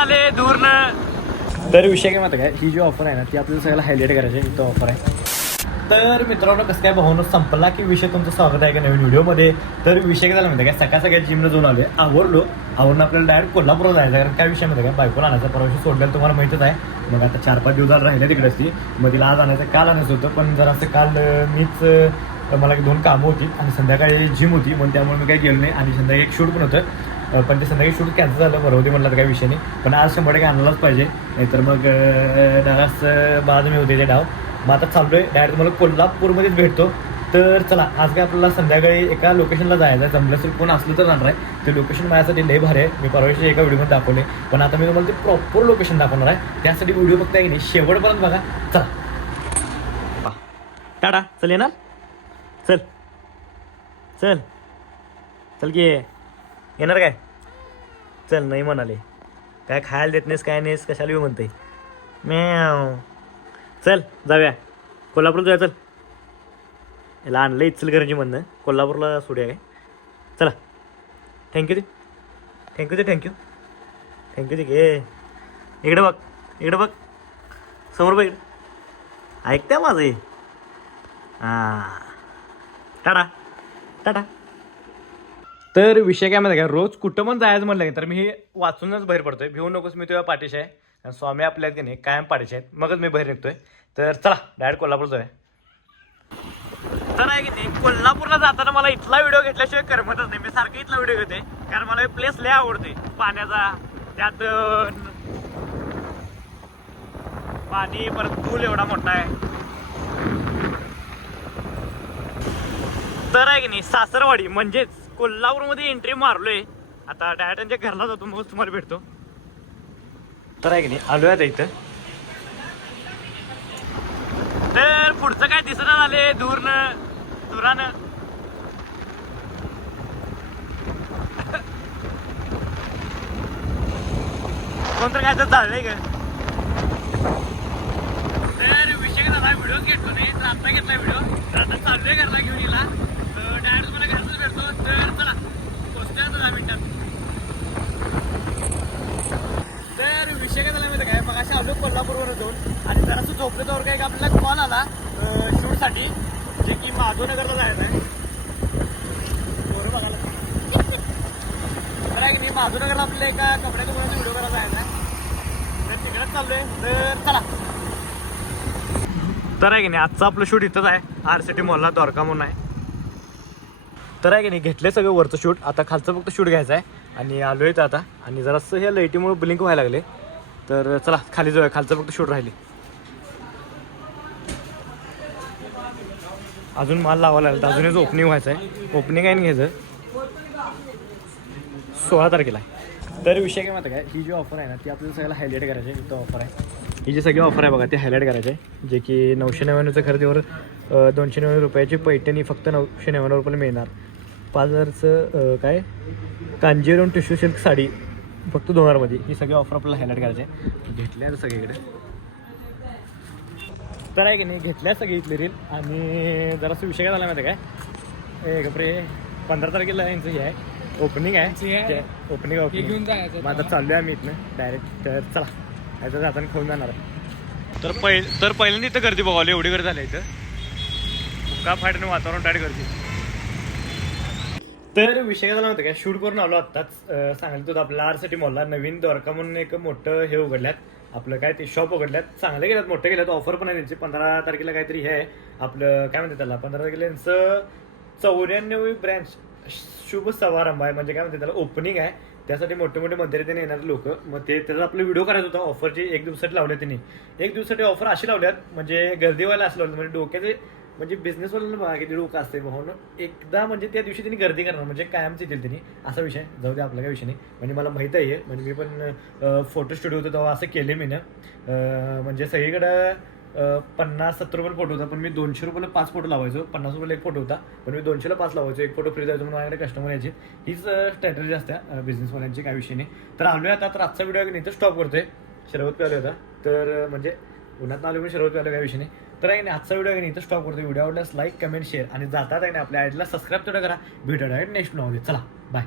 आले दूरनं. तर विषय काय माहिती काय, ही जी ऑफर आहे ना ती आपल्याला सगळ्याला हायलाईट करायची आहे. इथं ऑफर आहे. तर मित्रांनो कसं काय भावनं संपला की विषय तुमचं स्वागत आहे का नवीन व्हिडिओमध्ये. तर विषय काय झाला माहिती काय, सकाळ सकाळी जिमला जाऊन आले, आवरलो आपल्याला डायरेक्ट कोल्हापूरला जायचं. कारण काय विषय माहिती काय, बायकोला आणायचा परवाशी सोडलेलं तुम्हाला माहितीच आहे. मग आता 4-5 दिवस राहिले तिकडेच ती. मग तिला आज आणायचं, काल आणायचं होतं, पण जरा असं काल मीच मला 2 कामं होती आणि संध्याकाळी जिम होती, म्हणून त्यामुळे मी काही गेलो नाही. आणि संध्याकाळी एक शूट पण होतं, पण ते संध्याकाळी शूट कॅन्सल झालं. बरं होती म्हटलं तर काही विषय नाही, पण आज 100% आणायलाच पाहिजे. नाहीतर मग डायरेक्ट बाद मी होते ते डाव. मग आता चाललो आहे डायरेक्ट मला कोल्हापूरमध्येच भेटतो. तर चला, आज काय आपल्याला संध्याकाळी एका लोकेशनला जायचं आहे. जमलं असेल कोण असलं तर जाणार आहे. ते लोकेशन माझ्यासाठी लई भारी आहे. मी परवाशी एका व्हिडिओमध्ये दाखवले, पण आता मी तुम्हाला ते प्रॉपर लोकेशन दाखवणार आहे. त्यासाठी व्हिडिओ बघता की नाही शेवटपर्यंत बघा. चला टाटा. चल येणार, चल चल चल की येणार काय, चल. नाही म्हणाले काय खायला देत नाहीस काय नाहीस, कशाला येऊ म्हणते. म्याव. चल जाऊया कोल्हापूरला, जाऊया चल. याला आणलं इचलकरंजी म्हणणं, कोल्हापूरला सोडूया काय. चला. थँक्यू दे, थँक्यू दे, थँक्यू थँक्यू दे घे. इकडे बघ, इकडे बघ, समोर बघ. ऐकत्या माझं हे. हां टाटा टाटा. तर विषय काय माहिती आहे का, रोज कुठं पण जायचं म्हणलं की तर मी हे वाचूनच बाहेर पडतोय. भिवू नकोस, मी तुझ्या पाठीशी आहे. आणि स्वामी आपल्यात की नाही कायम पाठीशी आहेत, मगच मी बाहेर निघतोय. तर चला डायरेक्ट कोल्हापूर जाऊया. तर आहे की नाही, कोल्हापूरला जाताना मला इथला व्हिडिओ घेतल्याशिवाय करमतच नाही. मी सारखं इथला व्हिडिओ घेते, कारण मला हे प्लेस लय आवडते. पाण्याचा, त्यात पाणी, परत पूल एवढा मोठा आहे. तर आहे की नाही, सासरवाडी म्हणजेच कोल्हापूरमध्ये एंट्री मारलोय. आता डायरेक्ट त्यांच्या घरला जातो, मग तुम्हाला भेटतो. तर आहे की नाही, आलोय आता इथं. तर पुढचं काय दिसत आले दुरानं. कोणतं काय तर चाललंय का. तर विषय काय झाला, व्हिडिओ घेतलो नाही तर आता घेतलाय व्हिडिओ. तर आता चाललोय घरला घेऊन येला. डायरेक्ट मला घरच भेटतो. तर चला पोचतोय 10 मिनिटात. तर विषय काय झाला माहिती काय, मग अशा आलो कोल्हापूरवर जाऊन आणि जरासं झोपल्यावर काय आपल्याला कॉल आला शूटसाठी, जे की माधवनगरला जायचं आहे. बरोबर बघायला. तर आहे की नाही, माधवनगरला आपल्या एका कपड्याच्या मुलाचा व्हिडिओ करायला जायचं आहे. तर तिकडेच चाललोय. तर चला. तर आहे की नाही, आजचं आपलं शूट इथंच आहे, RCT मॉलला, द्वारका म्हणून आहे. तर आहे की नाही, घेतले सगळं वरचं शूट, आता खालचं फक्त शूट घ्यायचं आहे. आणि आलो आहे आता, आणि जरासं ह्या लाईटीमुळे ब्लिंक व्हायला लागले. तर चला खाली जाऊया, खालचं फक्त शूट राहिली. अजून माल लावायला लागला, अजूनच ओपनिंग व्हायचं आहे. ओपनिंग आहे घ्यायचं 16 तारखेला आहे. तर विषय काय माहिती काय, ही जी ऑफर आहे ना ती आपल्याला सगळ्याला हायलाईट करायची आहे. इथं ऑफर आहे, ही जी सगळी ऑफर आहे बघा ती हायलाईट करायची आहे. जे की 999चं खरेदीवर 299 रुपयाची पैठणी फक्त 999 रुपयाला मिळणार. 5000चं काय कांजीवरम टिश्यू सिल्क साडी फक्त 2000मध्ये. ही सगळी ऑफर आपल्याला हायलाईट करायची आहे. घेतल्या सगळीकडे. तर आहे की नाही, घेतल्या सगळी इथली रील. आणि जरासा विषय काय झाला माहिती काय, गपरे 15 तारखेला यांचं हे आहे, ओपनिंग आहे. ओपनिंग घेऊन जायचं. मग आता चाललो आहे आम्ही इथनं डायरेक्ट. तर चला याचं जाताना खाऊन जाणार आहे. तर पहिल्यांदा इथं गर्दी बघावली, एवढी गर्दी झाली इथं. का फायदा वातावरण टाईट गर्दी. तर विषय काय झाला होता काय, शूट करून आलो आत्ताच. सांगायचं होतं आपल्या RCT मॉलला नवीन द्वारका म्हणून एक मोठं हे उघडल्यात. आपलं काय ते शॉप उघडल्यात, चांगले गेल्यात, मोठे गेल्यात. ऑफर पण आहे त्यांची. 15 तारखेला काहीतरी हे आहे आपलं, काय म्हणते त्याला, 15 तारखेला यांचं 94वी ब्रँच शुभ समारंभ आहे. म्हणजे काय म्हणते त्याला, ओपनिंग आहे. त्यासाठी मोठे मोठे मंदिरात येणारे लोक. मग ते त्याचा आपला व्हिडिओ करायचा होता. ऑफरची 1 दिवसासाठी लावल्या त्यांनी. 1 दिवसासाठी ऑफर अशी लावल्यात, म्हणजे गर्दी व्हायला असं लावलं, म्हणजे डोक्याचे म्हणजे बिझनेसवाल्यांना बघा किती डोकं असते म्हणून. एकदा म्हणजे त्या दिवशी त्यांनी गर्दी करणार, म्हणजे कायमच येतील त्यांनी, असा विषय. जाऊ दे, आपला काय विषय नाही. म्हणजे मला माहीत आहे, म्हणजे मी पण फोटो स्टुडिओ होतो तेव्हा असं केले मी ना. म्हणजे सगळीकडं 50-70 रुपये फोटो होता, पण मी 200 रुपयाला 5 फोटो लावायचो. 50 रुपयाला 1 फोटो होता, पण मी 200ला 5 लावायचो. 1 फोटो फ्री जायचो म्हणून माझ्याकडे कस्टमर यायचे. हीच स्ट्रॅटेजी असते बिझनेसवाल्यांची, काय विषय नाही. तर आलोय आता. तर आजचा व्हिडिओ नाही तर स्टॉप करतोय. शरबत प्यायला होता, तर म्हणजे उन्हात आलो मी, शरबत प्यायला, काय विषय नाही. तर आहे नाही, आजचा व्हिडिओ नाही तर स्टॉप करतो. व्हिडिओ आवडल्यास लाईक, कमेंट, शेअर आणि जातात आहे ना आपल्या आयडीला सबस्क्राईब तेवढं करा. भेटूया नेक्स्ट व्हिडिओमध्ये. चला बाय.